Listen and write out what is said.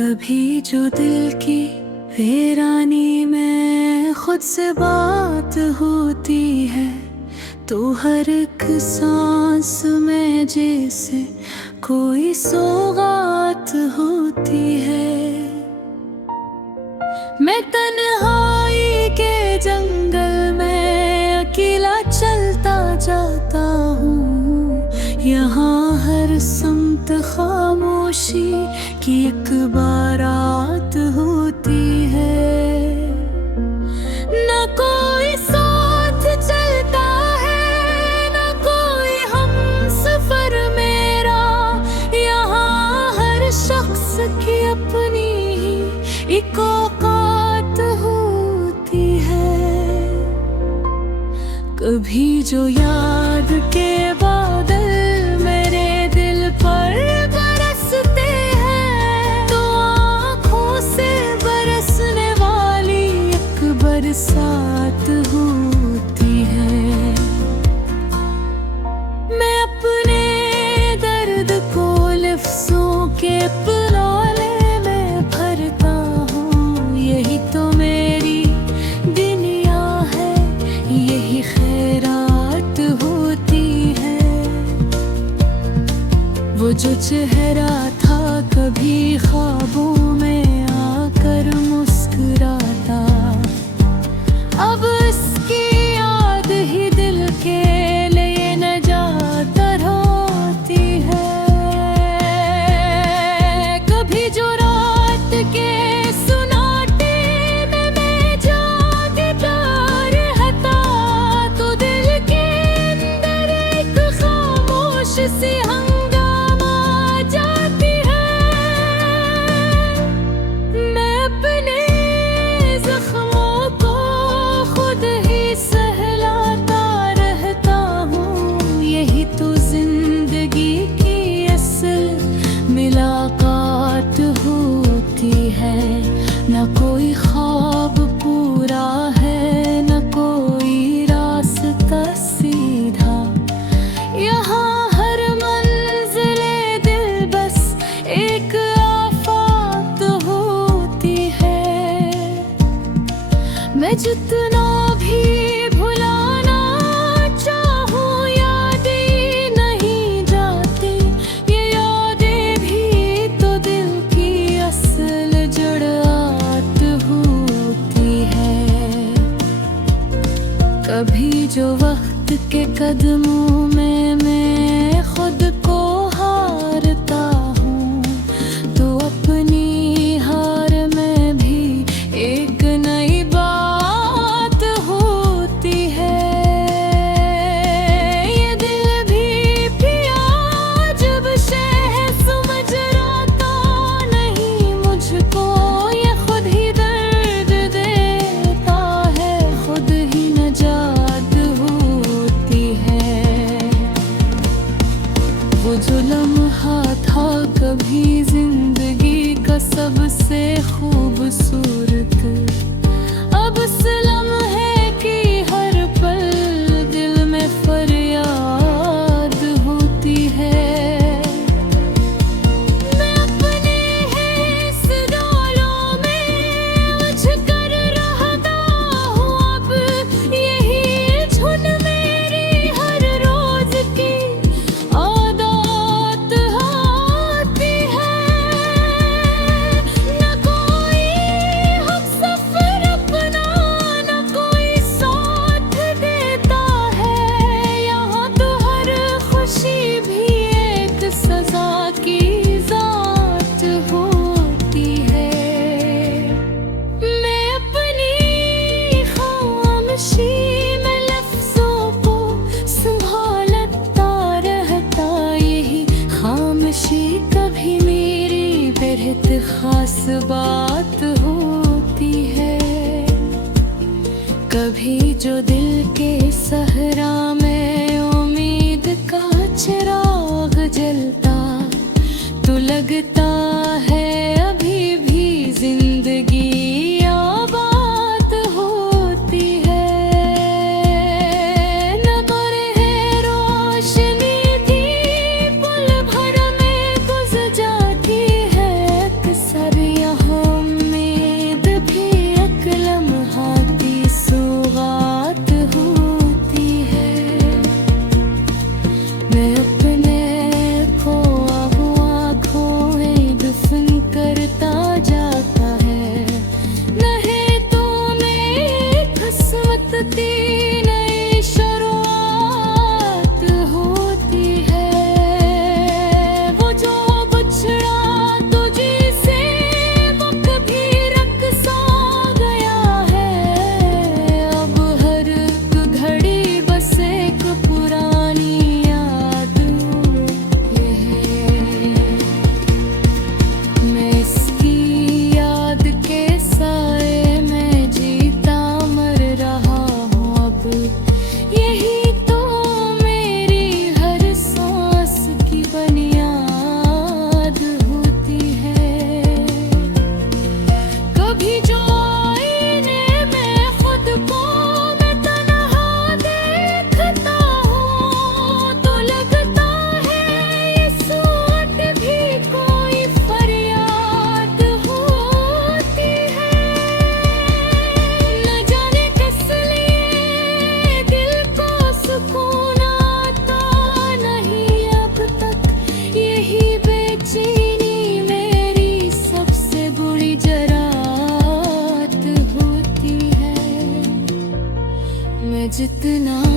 कभी जो दिल की वीरानी में खुद से बात होती है, तो हर एक सांस में जैसे कोई सौगात होती है। मैं तन्हाई के जंगल में अकेला चलता जाता हूँ, यहाँ हर समत खामोशी की एक बारात होती है। न कोई साथ चलता है, न कोई हम सफर मेरा, यहाँ हर शख्स की अपनी ही एक औकात होती है। कभी जो याद के बादल मेरे दिल पर बरसते हैं, तो आँखों से बरसने वाली एक बरसात होती है। मैं अपने दर्द को लफ्ज़ों के पिलाने में भरता हूँ, यही तो मेरी दुनिया है, यही खैरात होती है। वो जो चेहरा था कभी ख्वाबों में आकर मुस्कुराता, अब इसकी याद ही दिल के लिए नजात होती है। कभी जो रात के सुनाटे में मैं जागता रहता, तो दिल के अंदर एक खामोश सी हंगामा जाती है। मैं अपने जख्मों को खुद ही सहलाता रहता हूँ, यही तो जिंदगी की असल मुलाकात होती है। न कोई ख्वाब पूरा है, न कोई रास्ता सीधा, यहाँ हर मंजिले दिल बस एक आफात होती है। मैं जितना भी भुलाना चाहूँ, यादें नहीं जाती, ये यादें भी तो दिल की असल जड़ात होती है। कभी जो वक्त के कदमों में मैं खुद को हारता हूँ, तो अपनी हार में भी एक नई बात होती है। ये दिल भी पिया जब शह समझ राता नहीं मुझको, ये खुद ही दर्द देता है, खुद ही नजात होती है। वो जो लम्हा था कभी जिंदगी का सबसे खूबसूरत, अब इस लम्हे की हर पल दिल में फरियाद होती है। मैं अपने इस डोलों में उलझ कर रहता हूँ, अब यही झुन मेरी हर रोज की आदत होती है। न कोई हमसफर अपना, न कोई साथ देता है, यहाँ तो हर खुशी भी एक सजा की जात होती है। मैं अपनी खामोशी में लफ्ज़ों को संभालता रहता, यही खामोशी कभी मेरी बेहद खास बात होती है। कभी जो दिल के सहरा में उम्मीद का चिराग जलता, तो लगता है अभी भी जिंदगी आबाद होती है। नगर है रोशनी थी, पल भर में गुजर जाती है, जितना